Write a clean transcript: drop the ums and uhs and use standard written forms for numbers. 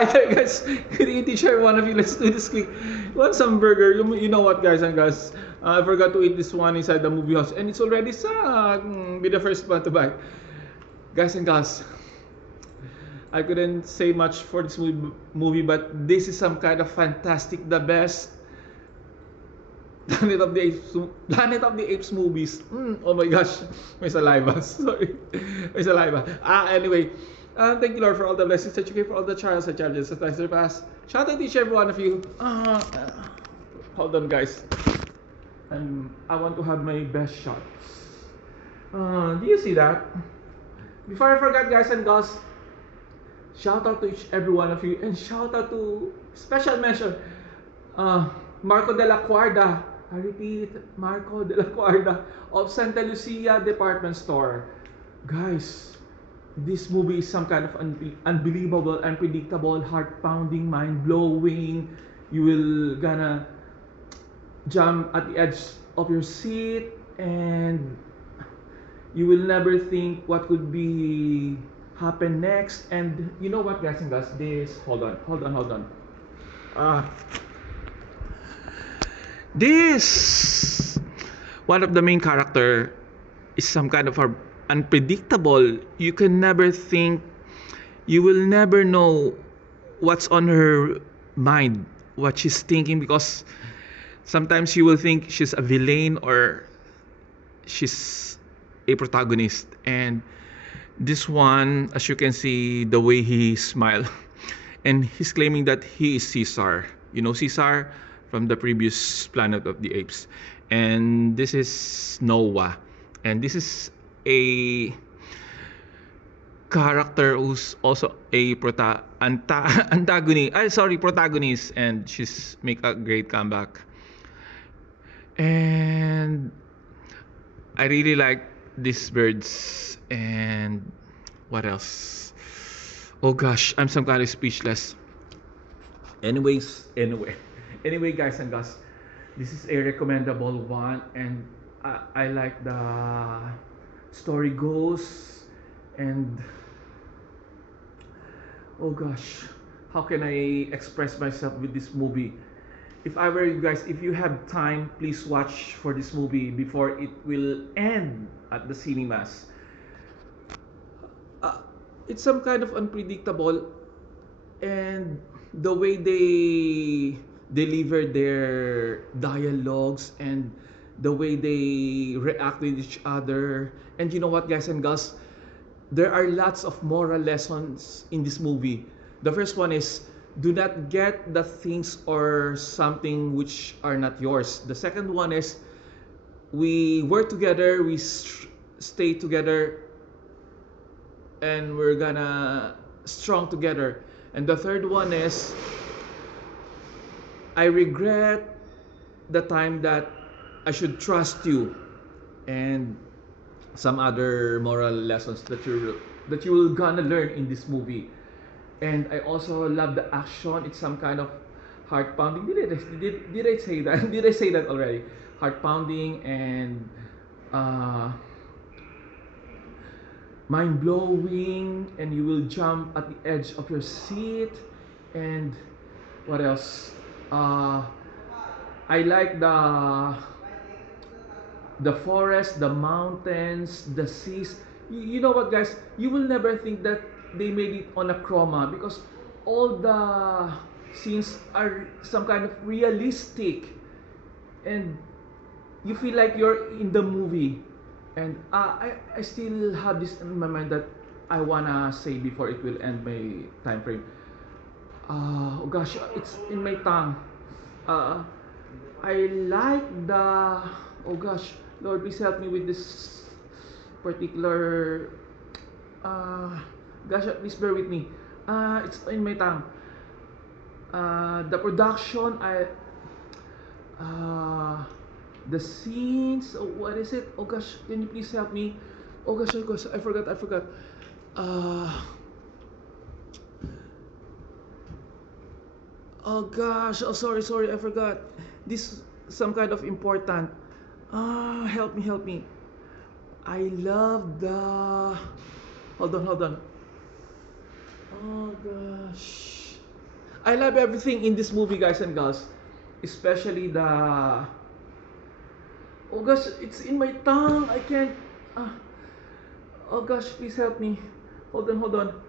Hi there, guys. Good evening, share one of you. Let's do this quick. Want some burger? You know what, guys and guys? I forgot to eat this one inside the movie house, and it's already sad. Be the first one to buy. Guys and guys, I couldn't say much for this movie, but this is some kind of fantastic, the best Planet of the Apes movies. Oh my gosh, may saliva. Sorry, may saliva. Anyway, thank you Lord for all the blessings that you give, for all the trials and challenges that I surpass. Shout out to each every one of you. Hold on, guys. I want to have my best shot. Do you see that? Before I forget, guys and girls, shout out to each every one of you, and shout out to special mention, Marco de la Guarda. I repeat, Marco de la Guarda of Santa Lucia Department Store. Guys, this movie is some kind of unbelievable, unpredictable, heart-pounding, mind-blowing. You will gonna jump at the edge of your seat, and you will never think what could be happen next. And you know what, guys and guys, this, hold on. This one of the main character is some kind of unpredictable. You can never think, you will never know what's on her mind, what she's thinking, because sometimes you will think she's a villain or she's a protagonist. And this one, as you can see, the way he smile, and he's claiming that he is Caesar. You know Caesar from the previous Planet of the Apes, and this is Noah, and this is a character who's also a protagonist, and she's make a great comeback. And I really like these birds. And what else? Oh gosh, I'm some kind of speechless. Anyway, guys and girls, this is a recommendable one, and I like the story goes. And oh gosh, how can I express myself with this movie? If I were you guys, if you have time, please watch for this movie before it will end at the cinemas. It's some kind of unpredictable, and the way they deliver their dialogues and the way they react with each other. And you know what, guys and girls, there are lots of moral lessons in this movie. The first one is, do not get the things or something which are not yours. The second one is, we work together, we stay together, and we're gonna strong together. And the third one is, I regret the time that I should trust you. And some other moral lessons that you will gonna learn in this movie. And I also love the action. It's some kind of heart pounding. Did I say that? Did I say that already? Heart pounding and mind blowing, and you will jump at the edge of your seat. And what else? I like the forest, the mountains, the seas. You know what, guys? You will never think that they made it on a chroma, because all the scenes are some kind of realistic, and you feel like you're in the movie. And I still have this in my mind that I wanna say before it will end my time frame. Oh gosh, it's in my tongue. I like the, oh gosh, Lord, please help me with this particular. Gosh, please bear with me. It's in my tongue. The production, the scenes. Oh, what is it? Oh gosh, can you please help me? Oh gosh, I forgot. Oh gosh, oh sorry, I forgot. This some kind of important. Help me. I love the. Hold on. Oh gosh. I love everything in this movie, guys and girls. Especially the... Oh gosh, it's in my tongue. I can't... Ah. Oh gosh, please help me. Hold on, hold on.